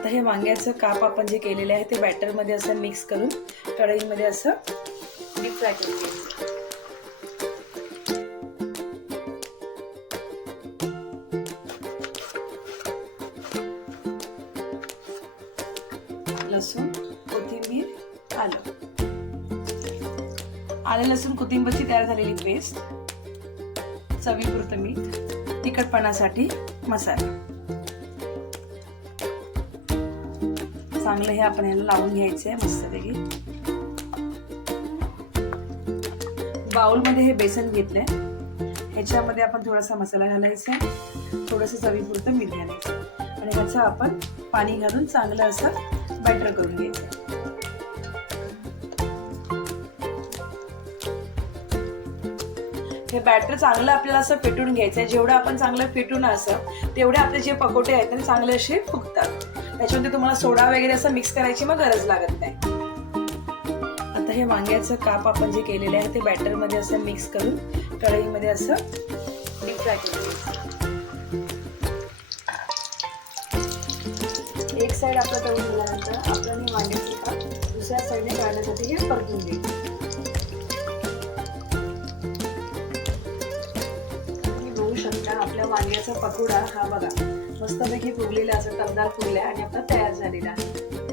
आता हे वांग्याचं काप आपण जे केलेले आहे ते बॅटर मध्ये असं मिक्स करून कढईमध्ये असं डीप फ्राय करून घ्यायचं. लसूण, कोथिंबीर, आलं लसूण कोथिंबीरची तयार झालेली पेस्ट, चवीपुरतं मीठ, तिखटपणासाठी मसाला. चांगलं हे आपण याला लावून घ्यायचंय मस्तपैकी. बाउलमध्ये हे बेसन घेतलंय, ह्याच्यामध्ये आपण थोडासा मसाला घालायचा, थोडंसं चवीपुरतं मीठ घालायचं आणि ह्याचं आपण पाणी घालून चांगलं असं बॅटर करून घ्यायचं. हे बॅटर चांगलं आपल्याला असं फेटून घ्यायचं आहे. जेवढं आपण चांगलं फेटून असं तेवढे आपले जे पकोटे आहेत ते चांगले असे फुगतात. त्याच्यामध्ये तुम्हाला सोडा वगैरे असं मिक्स करायची मग गरज लागत नाही. आता हे वांग्याचं काप आपण जे केलेले आहे ते बॅटर मध्ये असं मिक्स करून कढईमध्ये असं डीप फ्राय करून घ्यायचं. एक साइड आपलं तळून झाल्यानंतर आपण हे वांग्याचं काप दुसऱ्या साईडने तळण्यासाठी हे परतून घ्यायचं. तुम्ही बघू शकता आपल्या वांग्याचा पकोडा हा बघा मस्तपैकी फुगलेला असं टमदार फुगलाय आणि आपला तयार झालेला आहे.